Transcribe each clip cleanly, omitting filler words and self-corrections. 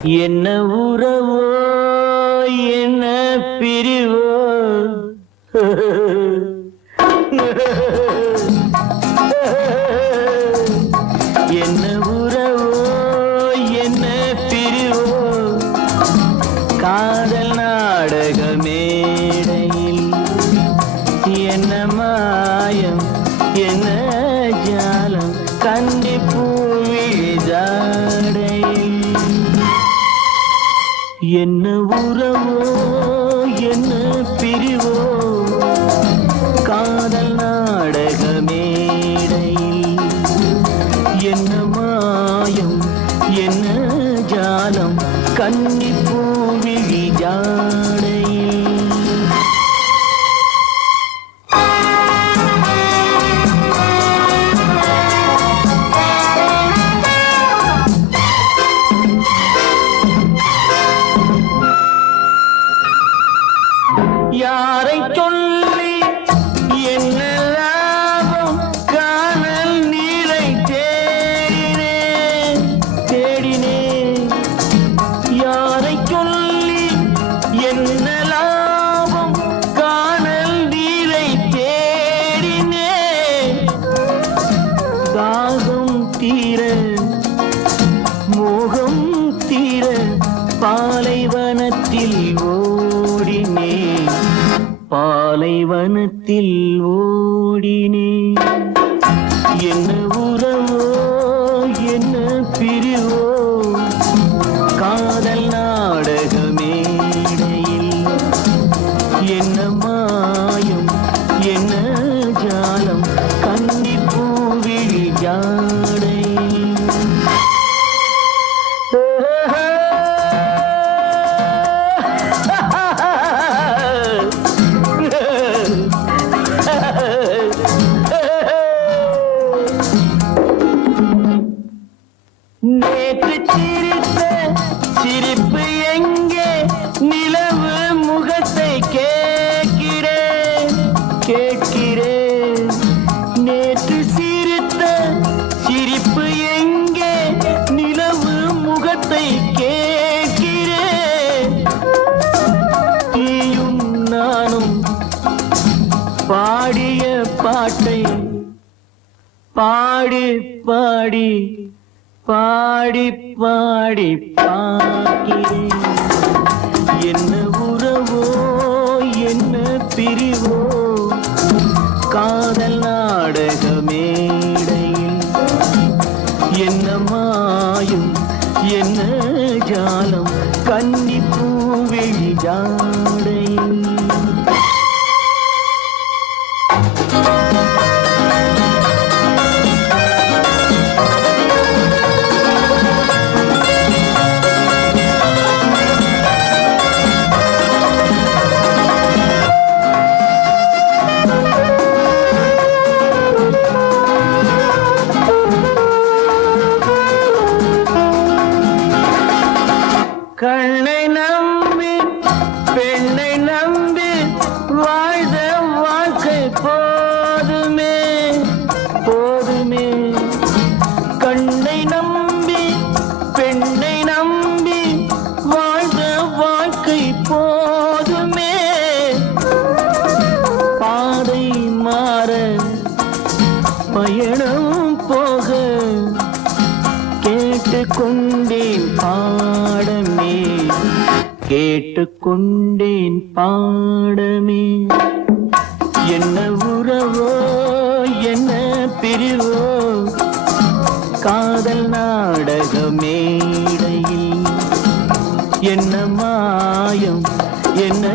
என்ன உறவோ என்ன பிரிவோ என்ன உறவோ என்ன பிரிவோ காதல் நாடக மேடையில் என்ன மாயம் என்ன ஜாலம் கண்டி பூவிழாடையில் என்ன உறவோ என்ன பிரிவோ காதல் நாடக மேடையில் என்ன மாயம் என்ன ஜாலம் கன்னி பூவிழி ஜாடையில் யாரை சொல்லி என்ன லாபம் காணல் நீரை தேடினேன் யாரை சொல்லி என்ன லாபம் காணல் நீரை தேடினேன் தாகம் தீர மோகம் தீர பாலைவனத்தில் ஓடினேன் பாலைவனத்தில் ஓடினேன் என்ன உறவோ என்ன பிரிவோ காதல் நாடக மேடையில் என்ன மாயம் என்ன ஜாலம் கன்னி பூவிழி ஜாடையில் நேற்று சிரித்த சிரிப்பு எங்கே நிலவு முகத்தை கேட்கிறேன் நேற்று சிரித்த சிரிப்பு எங்கே நிலவு முகத்தை கேட்கிறேன் நீயும் நானும் பாடிய பாட்டை பாடி பாடி பாடி பாடி பார்க்கிறேன் என்ன உறவோ என்ன பிரிவோ காதல் நாடக மேடையில் என்ன மாயும் என்ன ஜாலம் கன்னி பூவிழி ஜாடையில் கண்ணை நம்பி பெண்ணை நம்பி வாழ்ந்த வாழ்க்கை போதுமே போதுமே கண்ணை நம்பி பெண்ணை நம்பி வாழ்ந்த வாழ்க்கை போதுமே பாதை மாற பயணம் போக கேட்டுக்கொண்டேன் பாடமே கேட்டுக்கொண்டேன் பாடமே என்ன உறவோ என்ன பிரிவோ காதல் நாடக மேடையில் என்ன மாயம் என்ன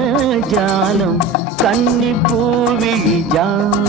ஜாலம் கன்னி பூவிழி ஜாடையில்